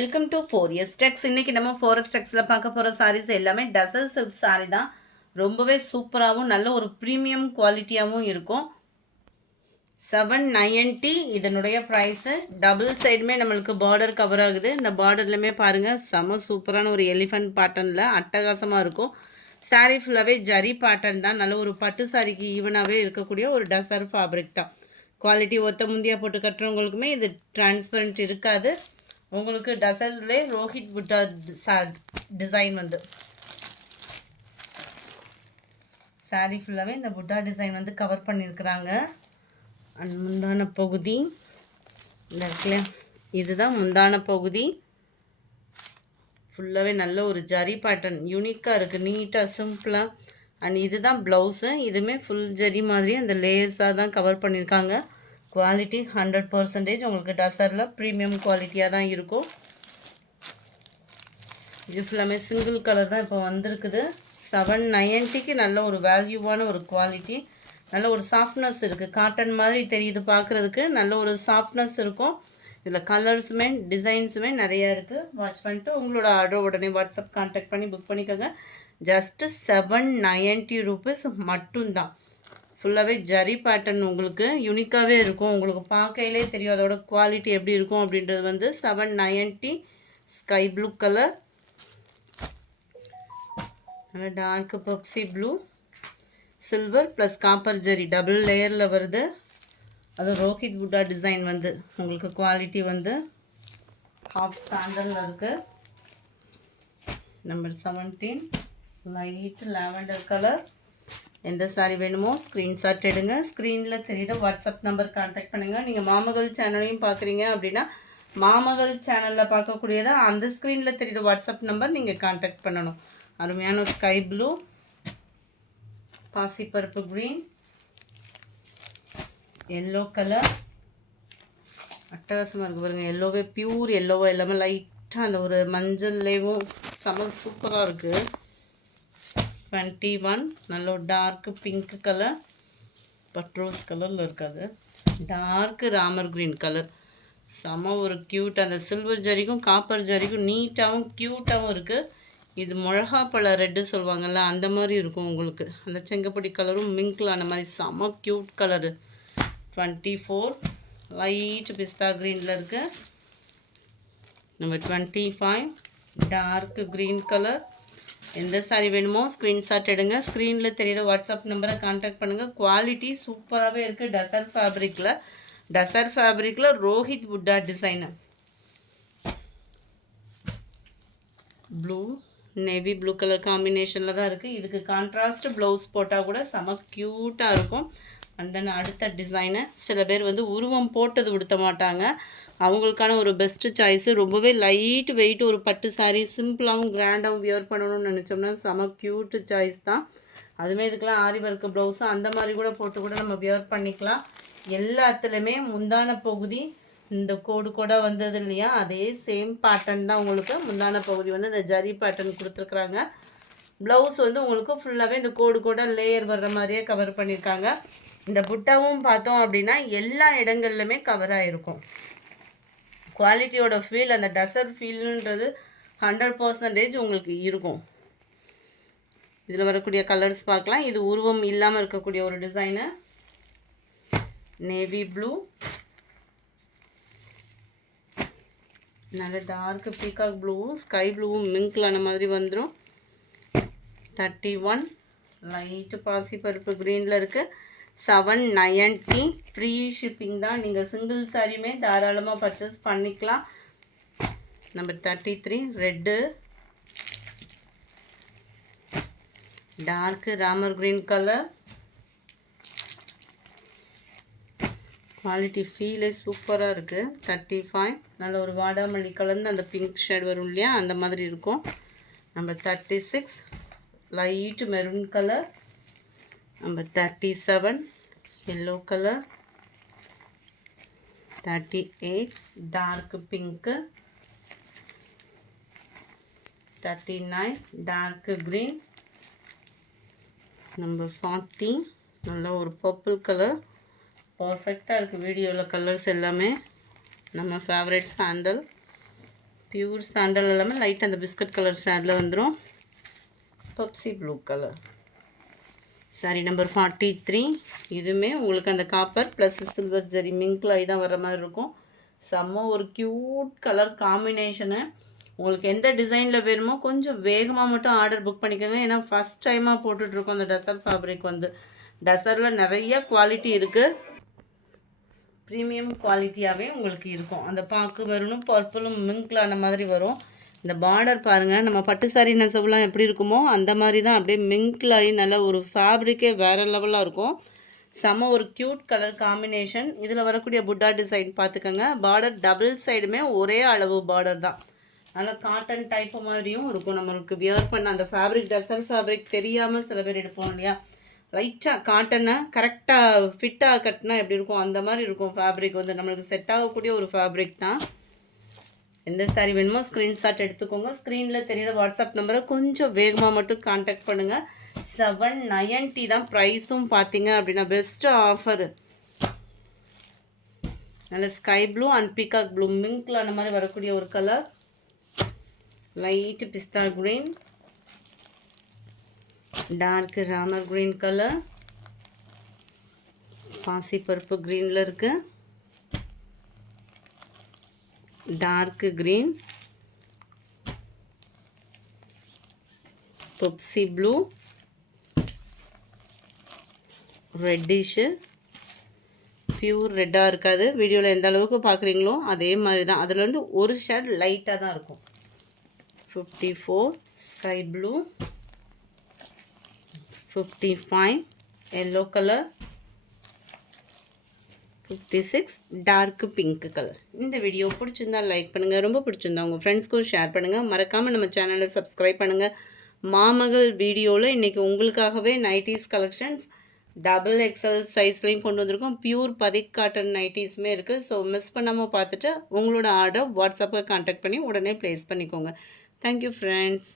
Welcome to 4S Tex. இன்னைக்கு நம்ம 4S Texல பார்க்க போகிற சாரீஸ் எல்லாமே டசர் சில்க் சாரீ தான். ரொம்பவே சூப்பராகவும் நல்ல ஒரு ப்ரீமியம் குவாலிட்டியாகவும் இருக்கும். 790 இதனுடைய ப்ரைஸு. டபுள் சைடுமே நம்மளுக்கு பார்டர் கவர் ஆகுது. இந்த பார்டர்லையுமே பாருங்கள் செம சூப்பரான ஒரு எலிஃபண்ட் பேட்டர்னில் அட்டகாசமாக இருக்கும். சாரீ ஃபுல்லாகவே ஜரி பேட்டர்ன் தான். நல்ல ஒரு பட்டு சாரிக்கு ஈவனாகவே இருக்கக்கூடிய ஒரு டசர் ஃபேப்ரிக் தான். குவாலிட்டி ஒத்த முந்தியாக போட்டு கட்டுறவங்களுக்குமே இது டிரான்ஸ்பரண்ட் இருக்காது. உங்களுக்கு டசர்லே ரோஹித் புட்டா டிசைன் வந்து சாரீ ஃபுல்லாகவே இந்த புட்டா டிசைன் வந்து கவர் பண்ணியிருக்கிறாங்க. அண்ட் முந்தான பகுதி இந்த இருக்குல்ல, இதுதான் முந்தான பகுதி. ஃபுல்லாகவே நல்ல ஒரு ஜரி பேட்டர்ன் யூனிக்காக இருக்குது, நீட்டாக சிம்பிளாக. அண்ட் இதுதான் ப்ளவுஸு. இதுவுமே ஃபுல் ஜரி மாதிரி அந்த லேயர்ஸாக தான் கவர் பண்ணியிருக்காங்க. குவாலிட்டி 100% உங்களுக்கு டசரில் ப்ரீமியம் குவாலிட்டியாக தான் இருக்கும். இது ஃபுல்லாமே சிங்கிள் கலர் தான் இப்போ வந்திருக்குது. 790க்கு நல்ல ஒரு வேல்யூவான ஒரு குவாலிட்டி. நல்ல ஒரு சாஃப்ட்னஸ் இருக்குது, காட்டன் மாதிரி தெரியுது பார்க்குறதுக்கு. நல்ல ஒரு சாஃப்ட்னஸ் இருக்கும். இதில் கலர்ஸுமே டிசைன்ஸுமே நிறையா இருக்குது. வாட்ச் பண்ணிட்டு உங்களோட ஆர்டர் உடனே வாட்ஸ்அப் கான்டாக்ட் பண்ணி புக் பண்ணிக்கோங்க. ஜஸ்ட்டு 790 ரூபீஸ் மட்டும்தான். ஃபுல்லாகவே ஜரி பேட்டர்ன் உங்களுக்கு யூனிக்காகவே இருக்கும். உங்களுக்கு பார்க்கையிலே தெரியும் அதோட குவாலிட்டி எப்படி இருக்கும் அப்படின்றது வந்து 790 ஸ்கை ப்ளூ கலர், நல்லா dark Pepsi blue, silver plus copper zari double லேயரில் வருது. அது ரோஹித் புட்டா டிசைன் வந்து உங்களுக்கு குவாலிட்டி வந்து ஹாஃப் சாண்டலில் இருக்குது. Number 17 light lavender colour. எந்த சாரீ வேணுமோ ஸ்க்ரீன்ஷாட் எடுங்க. ஸ்க்ரீனில் தெரியுற வாட்ஸ்அப் நம்பர் கான்டாக்ட் பண்ணுங்கள். நீங்கள் மாமகள் சேனலையும் பார்க்குறீங்க அப்படின்னா மாமகள் சேனலில் பார்க்கக்கூடியதா அந்த ஸ்க்ரீனில் தெரியுற வாட்ஸ்அப் நம்பர் நீங்கள் கான்டாக்ட் பண்ணணும். அருமையான ஸ்கை ப்ளூ, பாசிப்பருப்பு க்ரீன், எல்லோ கலர் அட்டகாசமாக இருக்குது பாருங்கள். எல்லோவே பியூர் எல்லோவோ எல்லாமே லைட்டாக அந்த ஒரு மஞ்சள்லேயும் செம சூப்பராக இருக்குது. 21 நல்ல டார்க் பிங்க் கலர், பட்ரோஸ் கலரில் இருக்காது, டார்க் ராமர் க்ரீன் கலர். செம ஒரு க்யூட், அந்த சில்வர் ஜரிக்கும் காப்பர் ஜரிக்கும் நீட்டாகவும் க்யூட்டாகவும் இருக்குது. இது மிளகாப்பழ ரெட்டு சொல்லுவாங்கள்ல அந்த மாதிரி இருக்கும் உங்களுக்கு. அந்த செங்கப்பொடி கலரும் மிங்கில் ஆன மாதிரி செம க்யூட் கலரு. 24 லைட் பிஸ்தா க்ரீனில் இருக்குது. Number 25 dark green colour. எந்த சாரீ வேணுமோ ஸ்க்ரீன்ஷாட் எடுங்க. ஸ்க்ரீனில் தெரியுற வாட்ஸ்அப் நம்பரை கான்டாக்ட் பண்ணுங்கள். குவாலிட்டி சூப்பராகவே இருக்குது. டசர் ஃபேப்ரிக்கில் ரோஹித் புட்டா design. Blue navy blue colour காம்பினேஷனில் தான் இருக்குது. இதுக்கு கான்ட்ராஸ்ட் ப்ளவுஸ் போட்டால் கூட செம க்யூட்டாக இருக்கும். அண்ட் தென் அடுத்த டிசைனு, சில பேர் வந்து உருவம் போட்டது விடுத்த மாட்டாங்க, அவங்களுக்கான ஒரு பெஸ்ட்டு சாய்ஸு. ரொம்பவே லைட் வெயிட் ஒரு பட்டு சாரீ சிம்பிளாகவும் கிராண்டாகவும் வியர் பண்ணணும்னு நினச்சோம்னா செம க்யூட்டு சாய்ஸ் தான். அதுவுமே இதுக்கெலாம் ஆரி ஒர்க்கு ப்ளவுஸு அந்த மாதிரி கூட போட்டு கூட நம்ம வியர் பண்ணிக்கலாம். எல்லாத்துலேயுமே முந்தான பகுதி இந்த கோடு கூட வந்தது இல்லையா, அதே சேம் பேட்டர்ன் தான் உங்களுக்கு. முந்தான பகுதி வந்து இந்த ஜரி பேட்டர்ன் கொடுத்துருக்குறாங்க. ப்ளவுஸ் வந்து உங்களுக்கு ஃபுல்லாகவே இந்த கோடு கூட லேயர் வர்ற மாதிரியே கவர் பண்ணியிருக்காங்க. இந்த புட்டாவும் பார்த்தோம் அப்படின்னா எல்லா இடங்கள்லையுமே கவர் ஆகிருக்கும். குவாலிட்டியோட ஃபீல், அந்த டசர் ஃபீல்ன்றது 100% உங்களுக்கு இருக்கும். இதில் வரக்கூடிய கலர்ஸ் பார்க்கலாம். இது உருவம் இல்லாமல் இருக்கக்கூடிய ஒரு டிசைனு. நேவி ப்ளூ, நல்ல டார்க் பீகாக் ப்ளூவும் ஸ்கை ப்ளூவும் மிங்கிளான மாதிரி வந்துடும். 31 லைட்டு பாசிப்பருப்பு க்ரீனில் இருக்குது. 790 ஃப்ரீ ஷிப்பிங் தான். நீங்கள் சிங்கிள் சாரியுமே தாராளமாக பர்ச்சேஸ் பண்ணிக்கலாம். Number 33 red, dark Ramar green colour. Quality ஃபீலே சூப்பராக இருக்குது. 35 நல்ல ஒரு வாடாமல்லி கலந்து அந்த பிங்க் ஷேட் வரும் இல்லையா, அந்த மாதிரி இருக்கும். Number 36 light maroon colour. Number 37 yellow colour. 38 dark pink. 39 dark green. Number 40 நல்ல ஒரு பர்பிள் கலர். பர்ஃபெக்டாக இருக்குது வீடியோவில் கலர்ஸ் எல்லாமே. நம்ம ஃபேவரட் சாண்டல். பியூர் சாண்டல் இல்லாமல் லைட் அந்த பிஸ்கட் கலர் ஷேடில் வந்துடும். Pepsi blue colour. Sorry number 43. இதுவுமே உங்களுக்கு அந்த காப்பர் ப்ளஸ் சில்வர் ஜரி மிங்க்ல தான் வர மாதிரி இருக்கும். செம்ம ஒரு க்யூட் கலர் காம்பினேஷனு. உங்களுக்கு எந்த டிசைனில் வேணுமோ கொஞ்சம் வேகமாக மட்டும் ஆர்டர் புக் பண்ணிக்கோங்க. ஏன்னா ஃபஸ்ட் டைமாக போட்டுட்ருக்கோம் அந்த டசர் ஃபேப்ரிக் வந்து. டசரில் நிறைய குவாலிட்டி இருக்குது, ப்ரீமியம் குவாலிட்டியாகவே உங்களுக்கு இருக்கும். அந்த பாக்கு வரணும், பர்பிளும் மிங்க்ல அந்த மாதிரி வரும். இந்த பார்டர் பாருங்கள், நம்ம பட்டு சாரி நெசவுலாம் எப்படி இருக்குமோ அந்த மாதிரி தான் அப்படியே மிங்க்ல ஆகி நல்ல ஒரு ஃபேப்ரிக்கே வேறு லெவலாக இருக்கும். செம்ம ஒரு க்யூட் கலர் காம்பினேஷன். இதில் வரக்கூடிய புட்டா டிசைன் பார்த்துக்கோங்க. பார்டர் டபுள் சைடுமே ஒரே அளவு பார்டர் தான். நல்லா காட்டன் டைப்பு மாதிரியும் இருக்கும். நம்மளுக்கு வியர் பண்ண அந்த ஃபேப்ரிக் டசர் ஃபேப்ரிக் தெரியாமல் சில பேர் எடுப்போம் இல்லையா, லைட்டாக காட்டனை கரெக்டாக ஃபிட்டாக கட்டினா எப்படி இருக்கும் அந்த மாதிரி இருக்கும். ஃபேப்ரிக் வந்து நம்மளுக்கு செட் ஆகக்கூடிய ஒரு ஃபேப்ரிக் தான். எந்த சாரீ வேணுமோ ஸ்க்ரீன்ஷாட் எடுத்துக்கோங்க. ஸ்க்ரீனில் தெரியிற வாட்ஸ்அப் நம்பரை கொஞ்சம் வேகமாக மட்டும் கான்டாக்ட் பண்ணுங்கள். 790 தான் ப்ரைஸும் பார்த்தீங்க அப்படின்னா பெஸ்ட்டு ஆஃபரு. நல்ல sky blue and peacock blue மிங்க்ல அந்த மாதிரி வரக்கூடிய ஒரு colour. Light pista green, dark Ramar green colour, பாசி பருப்பு க்ரீனில் இருக்குது, dark green, Pepsi blue, reddish. Pure ரெட்டாக இருக்காது, வீடியோவில் எந்த அளவுக்கு பார்க்குறீங்களோ அதே மாதிரி தான். அதில் வந்து ஒரு ஷேட் லைட்டாக தான் இருக்கும். 54 sky blue, 55 yellow colour, 56 dark pink colour. இந்த வீடியோ பிடிச்சிருந்தா லைக் பண்ணுங்கள், ரொம்ப பிடிச்சிருந்தா உங்கள் ஃப்ரெண்ட்ஸ்க்கும் ஷேர் பண்ணுங்கள். மறக்காமல் நம்ம சேனலை சப்ஸ்கிரைப் பண்ணுங்கள். மாமகள் வீடியோவில் இன்றைக்கி உங்களுக்காகவே நைட்டிஸ் கலெக்ஷன்ஸ் டபுள் எக்ஸல் சைஸ்லேயும் கொண்டு வந்திருக்கோம். பியூர் பதிக் காட்டன் நைட்டிஸுமே இருக்குது. ஸோ மிஸ் பண்ணாமல் பார்த்துட்டு உங்களோட ஆர்டர் வாட்ஸ்அப்பில் கான்டாக்ட் பண்ணி உடனே ப்ளேஸ் பண்ணிக்கோங்க. Thank you friends.